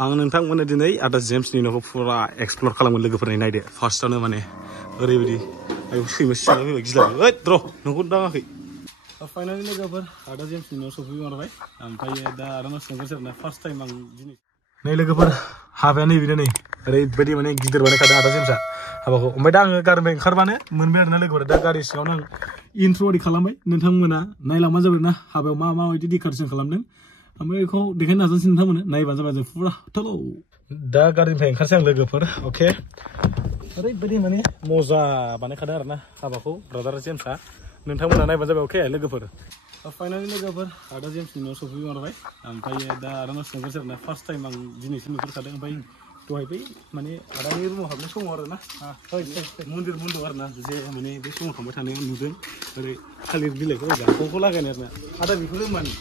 आं नोंथांमोननो दिनै आदा जेम्सनि न'खौ फुरा एक्सप्लर खालामगोन लोगोफोरनि नायदो फार्स्टआवनो माने ओरैबायदि आयौ सैमा सियाला फैबाय गिलाबाय ओइ र' नोंखौ दाङाखै फाइनालि लोगोफोर आदा जेम्सनि न'आव सफैमारबाय ओमफ्राय दा आदानाव सोंगोरसै आरोना फार्स्ट टाइम आं दिनै नै लोगोफोर हाबाया नैबेनो नै ओरैबायदि माने गिदिर बानायखादों आदा जेम्सआ हाबाखौ ओमफ्राय दा आङो गारिनिफ्राय ओंखारबानो मोनबाय आरोना लोगोफोर दा गारि सिङावनो आं इन्ट्र' ओरै खालामबाय नोंथांमोना नायलांबानो जाबाय ना हाबायाव माबायदि डेक'रेसन खालामदों ओमफ्राय बेखौ देखायनो नाजानोसै नोंथांमोननो नायबानो जाबाय जों फुरा थ'ल' दा गारिनिफ्राय ओंखारसै आं लोगोफोर अके ओरैबायदि माने मजा बानायखादों आरोना हाबाखौ ब्रादार जेम्सआ नोंथांमोना नायबानो जाबाय अके लोगोफोर फाइनालि लोगोफोर आदा जेम्सनि न'आव सफैमारबाय ओमफ्राय दा आदानाव सोंगोरसै आरोना फार्स्ट टाइम आं दिनैसो नुफेरखादों ओमफ्राय दहाय बै माने आदानि रुमाव हाबनाय समाव आरोना मन्दिर बन्द' आरोना जे माने बे समाव थांबाय थानायाव नुदों ओरै थालिर बिलाइखौ दंफांखौ लागायनाय आरोना आदा बेखौनो माने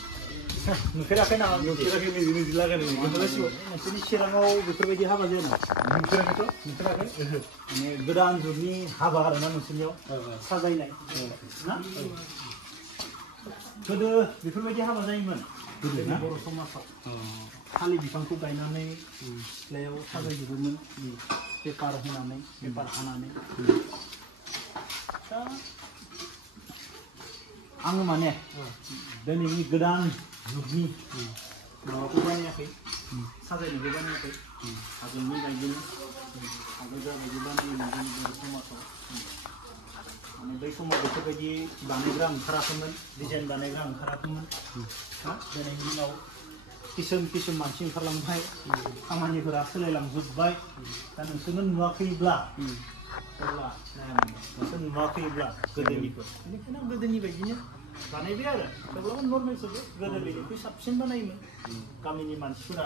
नुफेराखै नामा नुफेराखै बिदि लागायनाय नोंसोरनि चिराङाव बेफोरबायदि हाबा जाया नामा नुफेराखैथ' नुफेराखै माने गोदान जुगनि हाबा आरोना नोंसोरनियाव साजायनाय ना गोदो बेफोरबायदि हाबा जायोमोन गोदो बर' समाजाव थालिर बिफांखौ गायनानै सिथ्लायाव साजायजोबोमोन पेपार होनानै पेपार हानानै दा आङो माने दिनैनि गोदान जुगनि माबाखौ बानायाखै साजायनोबो बानायाखै आगोलनि बायदिनो आगोल जाबायदि बानायोमोन जोंनि बर' समाजाव माने बै समाव बेफोरबायदि बानायग्रा ओंखाराखैमोन डिजाइन बानायग्रा ओंखाराखैमोन दिनैनि दिनाव किसुम मानसि ओंखारलांबाय खामानिफोरा सोलायलांजोब्बाय दा नोंसोरनो नुवाखैब्ला अब्ला नोंसोर नुवाखैब्ला गोदोनिखौ बेनिखायनो गोदोनि बायदिनो बानायबाय आरो थेवब्लाबो नर्मेलसोबो गोदो बेनिख्रुइ साबसिन बानायोमोन गामिनि मानसिफोरा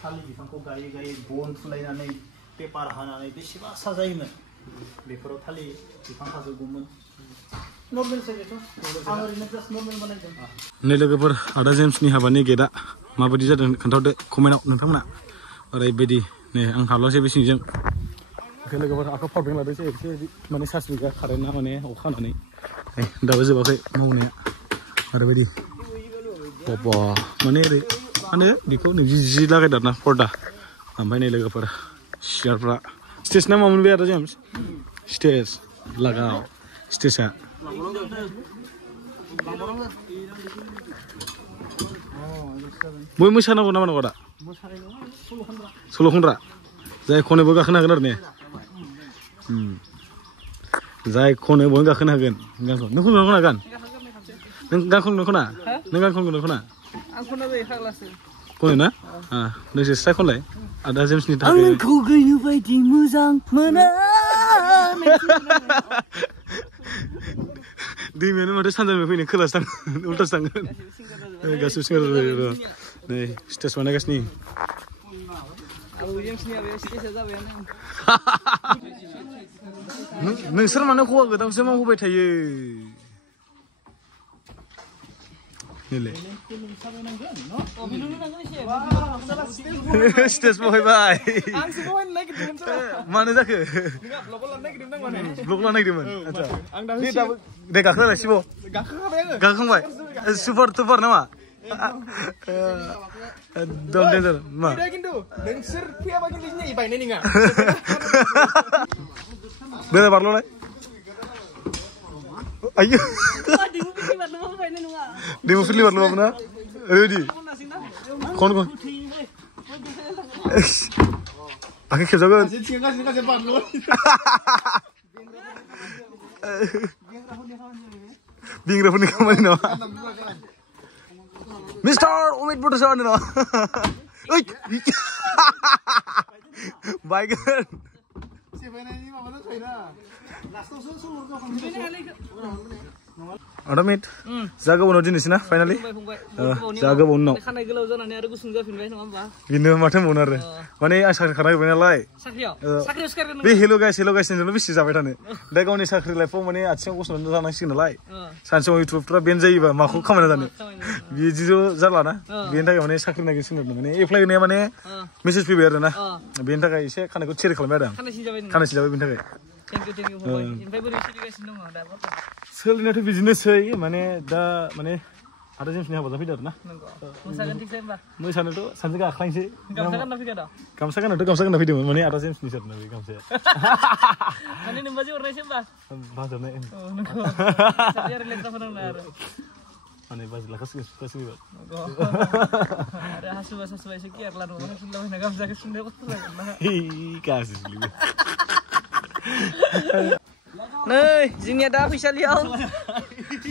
थालिर बिफांखौ गायै गायै बन थुलायनानै पेपार हानानै बेसेबा साजायोमोन बेफोराव थालिर बिफां थाजोबगौमोन नर्मेलसो बेथ' आं ओरैनो जास्ट नर्मेल बानायदों नै लोगोफोर आदा जेम्सनि हाबानि गेटआ माबायदि जादों खोन्थाहरदो कमेन्टआव नोंथांमोना ओरैबायदि नै आं हाबलांसै बे सिंजों ओंखायनो लोगोफोर आखाइ पावदिं लादोंसै एसे माने सार्स बिगा कारेन्टआ माने अखा हानानै दाबो जोबाखै मावनाया ओरैबायदि बाबा माने ओरै मा होनो बेखौ जि लागायदों आरोना पर्दा ओमफ्राय नै लोगोफोर सियारफ्रा स्टेज ना मामोन बे आदा जेम्स स्टेज लागाव स्टेजआ बय मोसानांगौ ना मानांगौ दा सल' खनग्रा जाय खनोबो गाखोनो हागोन आरो ने जाय खनो बयबो गाखोनो हागोन गानखौ नों खनगोन खना गान नों गान खनगोन खना नों गान खनगोन खना आं खना जायो फाग्लासो खनो ना नोंसोर स्राय खनलाय आदा जेम्सनि थाखाय आंखौ गैनो बायदि मोजां मोना दैमायानो माथो सानजानिफ्राय फैनो खोलासो थांगोन उल्टासो थांगोन गासिबो सिंगार जायो नै स्टेज बानायगासिनो नोंसोर मानो हौवा गोदानसो मावहोबाय थायो स्टेज बहायबाय मानो जाखो ब्लग लानो नागिरदोंमोन दे गाखोलाय सिब' गाखोखांबाय सुपार टुपार नामा एकदम डेन्जार मा नोंसोर फैयाबा खिन्थु बायनाय नङा बेराय बारल'लाय आयौ देमु फिल्म बारल'बाबो ना ओरैबायदि खन आखै खेबजागोन बिंग्राफोरनि खामानि नामा मिस्टार अमित बड'सा होनो नामा बायगोन आदा मिट जा गोबाव दिनैसै ना फाइनालि जा गोबाव उनाव खानाय गोलाव जानानै आरो गुसुं जाफिनबाय नङा होमबा बिनो माथो मोन आरो माने आं साख्रि खानांबाय नालाय बे हेल' गाइसजोंल' बेसे जाबाय थानो दा गावनि साख्रि लाइफआव माने आथिङाव गसंनानै जानांसिगोन नालाय सानसेयाव इउटुबफ्रा बेन जायोबा माखौ खामायना जानो बिदिल' जालाना बेनि थाखाय माने साख्रि नागिरसिगोन माने एप्लाइ होनाया माने मेसेज फैबाय आरो ना बेनि थाखाय एसे खानायखौ थियारि खालामबाय आरो आं खानायसिन जाबाय बेनि थाखाय सोलिनायाथ' बिदिनोसै माने दा माने Ada James ni apa tapi dah na? Mosakan tik saya mbak. Masa itu sanjung akhirnya Gamsa kan nabi kada. Gamsa kan nabi dia mana ada James ni nabi gamsa. Mana ni baju warna siapa? Bahasa ni. Oh nunggu. Saya relate sama nara. Mana bahasa lah kasih. Ada hasil sekian lalu orang sudah mana gamsa kesudah waktu lah. Kasih. Nih, sini ada official liau.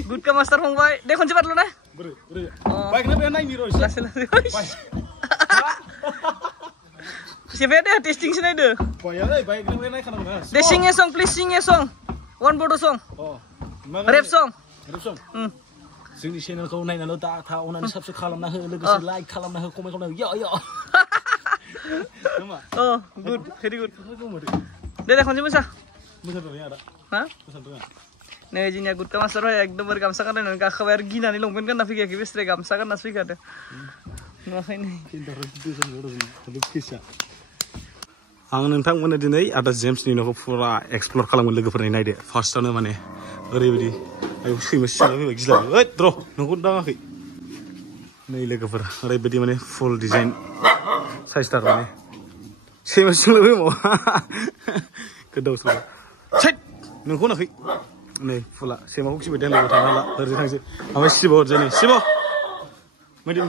Good ka master Hongbai. Dek kon cepat lu nah. Beri. Baik na naik ni Roy. Langsung. Siapa ada testing sini ada. Baik na naik kan na. They sing a song, please sing a song. One bodo song. Oh. Rap song. Sini channel kau naik na ta ona ni subscribe kalam na logo like kalam na komen kalam na yo. Oh, good. Very good. Dek kon cepat sah. Masa tu ada. Hah? Nih jinya good ka master hoy ekdom ber gamsa kan nang khabar gina ni longpen kan nafi ki bestre gamsa kan nasfi kada. Nah ini. Ang nontonमोननो दिनै आदा James नि न'खौ फुरा explore खालामगोन लोगोफोरनि नायदो फार्स्टआवनो माने ओरैबायदि आयौ सैमा सिला फैबाय गिला ओइ द्र नोंखौ दाङाखै नै लोगोफोर ओरैबायदि माने फुल डिजाइन साइजथार माने सैमा सिला फैबाय गोदाव सोराव छैट नोंखौ नाखै नै फुला सैमाखौ खिबाय दोन लोगो थांला ओरैजे थांसै ओमफ्राय सिबाव हरजानि सिबाव मायदि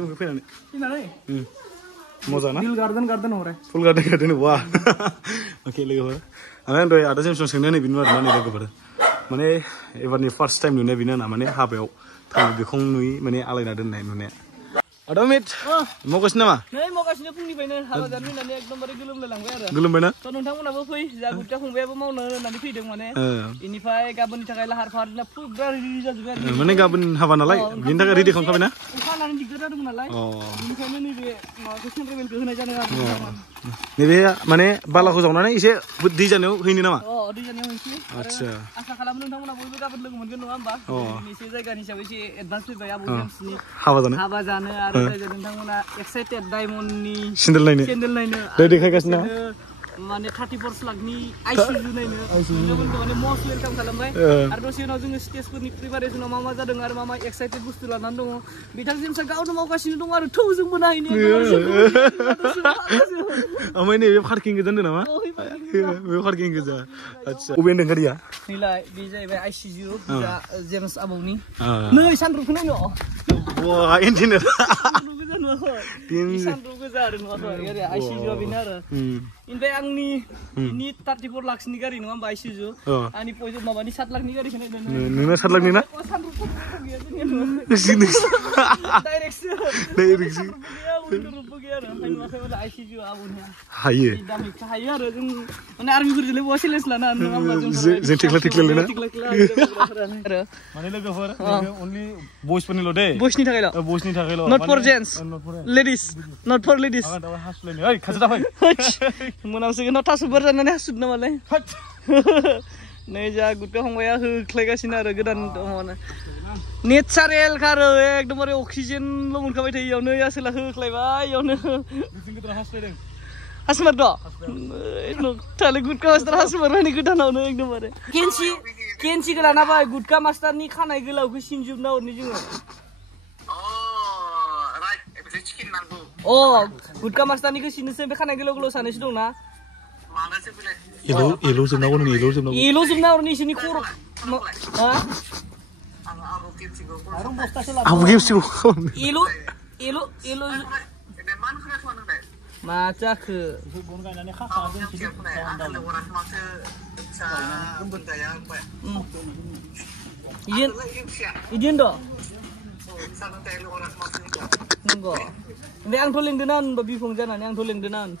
मोनखो फैनानै मोजां ना गार्डन हो रहा है फुल गार्डन वाह ओके लोगोफोर आं दहाय आदा जेम्सनाव सोंनो नै बिनो आरोना नै लोगोफोर माने एबारनि फार्स्ट टाइम नुनाय बिनो ना माने हाबायाव थांनो बिखं नुयि माने आलायना दोननाय नुनाया आदा मिट मावगासिनो नामा नै मावगासिनो फुंनिफ्रायनो हाबा जानो होननानै एकदमबारे गोलोमलायलांबाय आरो गोलोमबायना थ' नोंथांमोनाबो फै जा गुट्टा फंबायाबो मावनो होननानै फैदों माने इनिफ्राय गाबोननि थाखाय लाहार फाहार फुरा रेडि जाजोब्बाय आरो माने गाबोन हाबा नालाय बिनि थाखाय रेडि खालामखाबाय ना अखा हानानै दिगदार जादोंमोन नालाय बेनिखायनो नैबे माबाखौ सेन्ट्रेलखौ होनाय जादों आरो नैबे माने बालाखौ जावनानै एसे दै जानायाव हैनो नामा दै जानायाव हैनोसै आतसा आसा खालामो नोंथांमोना बयबो गाबोन लोगो मोनगोन नङा होमबा एसे जायगानि सायाव एसे एडभान्स फैबाय आबौ जेम्सनि हाबा जानो आरो नोंथांमोना एक्साइटेड डायमन्डनि सेन्डेल नायनो देखायगासिनो माने 34 लाखनि आइसिइउ नायनो माने मस्ट वेलकाम खालामबाय आरो दसे उनाव जोङो स्टेजफोरनि प्रिपारेसनाव मा जादों आरो मा एक्साइटेड बुस्थु लानानै दङ बिथां जेम्सआ गावनो मावगासिनो दङ आरो थौजोंबो नायनो ओमफ्राय नैबे पार्किं गोजा होनदों नामा बे पार्किं गोजा आतसा अबे होनदों गारिया नैलाय बे जाहैबाय आइसिइउ जेम्स आबौनि नै सानरुफखौ नायनो वाह इन्जिनियार सानरुफ गोजा आरो नुवाखै आइसिइउआ बेनो आरो इनिफ्राय आंनि 34 लाखनि गारि नङा होमबा आइसिइउ आंनि माबानि 7 लाखनि गारिखौ नायदों नोंना 7 लाखनि ना हायो आरो जों माने आर्मिफोरजोंलाय बहा चेलेन्ज लानो नङा होमबा जों टिक्ला ना माने लोगोफोर अनलि बयसफोरनिल' दे बयसनि थाखायल' नट फर जेन्टस लेडिज नट फर लेडिज ओइ खाजा दाफै मोनामसिगोन थासुबार जानानै हासुद नामालाय नै जा गुट्टा फंबाया होख्लायगासिनो आरो गोदान दङनो नेचारेल खारो एकदमबारे अक्सिजेनल' मोनखाबाय थायो इयावनो आसोला होख्लायबाय इयावनो हासुमार द' थाले गुट्टा मास्टार हासुमारबायनि गोदानावनो एकदमबारे केन्सिखौ लाना फै गुट्टा मास्टारनि खानाय गोलावखौ सिनजोबना हरनि जोङो गुट्टा मास्टारनिखौ सिननोसै बे खानाय गोलाव गोलाव सानैसो दंना एल' जोबनांगौ जोबना हरनि इसोरनि खर' आबौ गेमसिखौ मा जाखो इदिन द' नंगौ ओमफ्राय आंथ' लेंदोना होनबा बिफं जानानै आंथ' लेंदोना होन